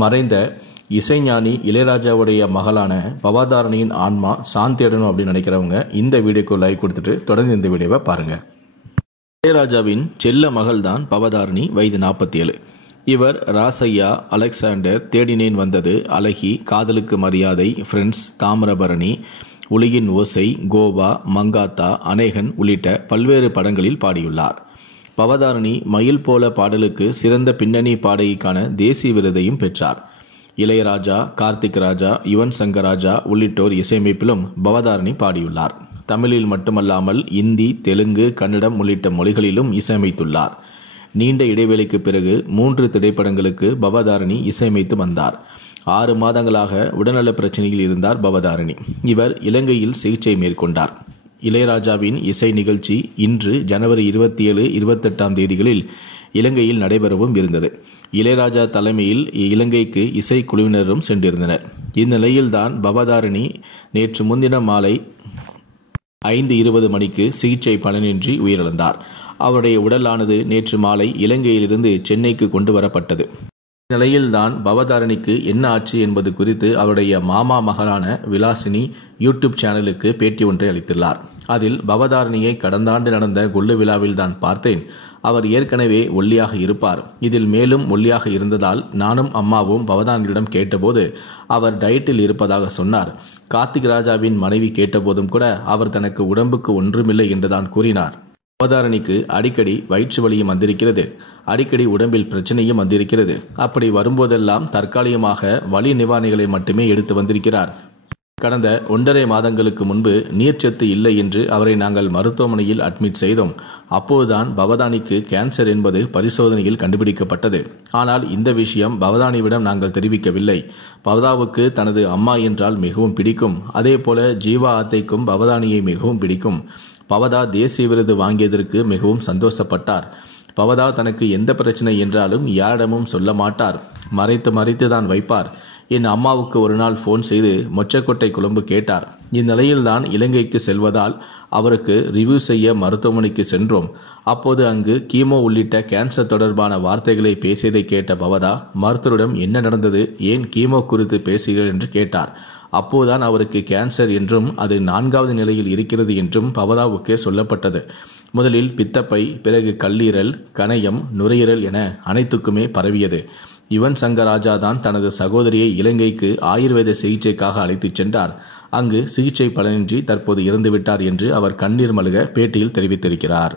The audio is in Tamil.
மறைந்த இசைஞானி இளையராஜாவுடைய மகளான பவதாரணியின் ஆன்மா சாந்தி அடையணும் அப்படின்னு நினைக்கிறவங்க இந்த வீடியோக்கு லைக் கொடுத்துட்டு தொடர்ந்து இந்த வீடியோவை பாருங்கள். இளையராஜாவின் செல்ல மகள் தான் பவதாரணி, வயது 47. இவர் ராசையா, அலெக்சாண்டர், தேடினேன் வந்தது, அழகி, காதலுக்கு மரியாதை, ஃப்ரெண்ட்ஸ், தாமிரபரணி, உலகின் ஓசை, கோவா, மங்காத்தா, அநேகன் உள்ளிட்ட பல்வேறு படங்களில் பாடியுள்ளார். பவதாரணி மயில் போல பாடலுக்கு சிறந்த பின்னணி பாடகிக்கான தேசிய விருதையும் பெற்றார். இளையராஜா, கார்த்திக் ராஜா, யுவன் சங்கர் ராஜா உள்ளிட்டோர் இசையமைப்பிலும் பவதாரணி பாடியுள்ளார். தமிழில் மட்டுமல்லாமல் இந்தி, தெலுங்கு, கன்னடம் உள்ளிட்ட மொழிகளிலும் இசையமைத்துள்ளார். நீண்ட இடைவெளிக்கு பிறகு 3 திரைப்படங்களுக்கு பவதாரணி இசையமைத்து வந்தார். 6 மாதங்களாக உடல்நல பிரச்சனையில் இருந்தார் பவதாரணி. இவர் இலங்கையில் சிகிச்சை மேற்கொண்டார். இளையராஜாவின் இசை நிகழ்ச்சி இன்று ஜனவரி 27, 28 தேதிகளில் இலங்கையில் நடைபெறவும் இருந்தது. இளையராஜா தலைமையில் இலங்கைக்கு இசை குழுவினரும் சென்றிருந்தனர். இந்நிலையில்தான் பவதாரணி நேற்று முன்தினம் மாலை 5:20 மணிக்கு சிகிச்சை பலனின்றி உயிரிழந்தார். அவருடைய உடலானது நேற்று மாலை இலங்கையிலிருந்து சென்னைக்கு கொண்டு வரப்பட்டது. இந்நிலையில்தான் பவதாரணிக்கு என்ன ஆச்சு என்பது குறித்து அவருடைய மாமா மகளான விலாசினி யூடியூப் சேனலுக்கு பேட்டி ஒன்றை அளித்துள்ளார். அதில் பவதாரணியை கடந்த ஆண்டு நடந்த கொள்ளு விழாவில் தான் பார்த்தேன். அவர் ஏற்கனவே ஒல்லியாக இருப்பார். இதில் மேலும் ஒல்லியாக இருந்ததால் நானும் அம்மாவும் பவதாரணியிடம் கேட்டபோது அவர் டயட்டில் இருப்பதாக சொன்னார். கார்த்திக் ராஜாவின் மனைவி கேட்டபோதும் கூட அவர் தனக்கு உடம்புக்கு ஒன்றுமில்லை என்றுதான் கூறினார். பவதாரணிக்கு அடிக்கடி வயிற்று வலியும் வந்திருக்கிறது, அடிக்கடி உடம்பில் பிரச்சனையும் வந்திருக்கிறது. அப்படி வரும்போதெல்லாம் தற்காலிகமாக வலி நிவாரணிகளை மட்டுமே எடுத்து வந்திருக்கிறார். கடந்த 1.5 மாதங்களுக்கு முன்பு நீர்ச்சத்து இல்லை என்று அவரை நாங்கள் மருத்துவமனையில் அட்மிட் செய்தோம். அப்போதுதான் பவதானிக்கு கேன்சர் என்பது பரிசோதனையில் கண்டுபிடிக்கப்பட்டது. ஆனால் இந்த விஷயம் பவதானியிடம் நாங்கள் தெரிவிக்கவில்லை. பவதாவுக்கு தனது அம்மா என்றால் மிகவும் பிடிக்கும். அதே போல ஜீவா அத்தைக்கும் பவதானியை மிகவும் பிடிக்கும். பவதா தேசிய விருது வாங்கியதற்கு மிகவும் சந்தோஷப்பட்டார். பவதா தனக்கு எந்த பிரச்சனை என்றாலும் யாரிடமும் சொல்ல மாட்டார். மறைத்து தான் வைப்பார். என் அம்மாவுக்கு ஒரு நாள் ஃபோன் செய்து மொச்சக்கொட்டை குழம்பு கேட்டார். இந்நிலையில்தான் இலங்கைக்கு செல்வதால் அவருக்கு ரிவ்யூ செய்ய மருத்துவமனைக்கு சென்றோம். அப்போது அங்கு கீமோ உள்ளிட்ட கேன்சர் தொடர்பான வார்த்தைகளை பேசியதை கேட்ட பவதா மருத்துவரிடம் என்ன நடந்தது, ஏன் கீமோ குறித்து பேசுகிறீர்கள் என்று கேட்டார். அப்போதுதான் அவருக்கு கேன்சர் என்றும் அது 4வது நிலையில் இருக்கிறது என்றும் பவதாவுக்கு சொல்லப்பட்டது. முதலில் பித்தப்பை, பிறகு கல்லீரல், கணையம், நுரையீரல் என அனைத்துக்குமே பரவியது. யுவன் சங்கர் ராஜா தான் தனது சகோதரியை இலங்கைக்கு ஆயுர்வேத சிகிச்சைக்காக அழைத்துச் சென்றார். அங்கு சிகிச்சை பலனின்றி தற்போது இறந்துவிட்டார் என்று அவர் கண்ணீர் மல்க பேட்டியில் தெரிவித்திருக்கிறார்.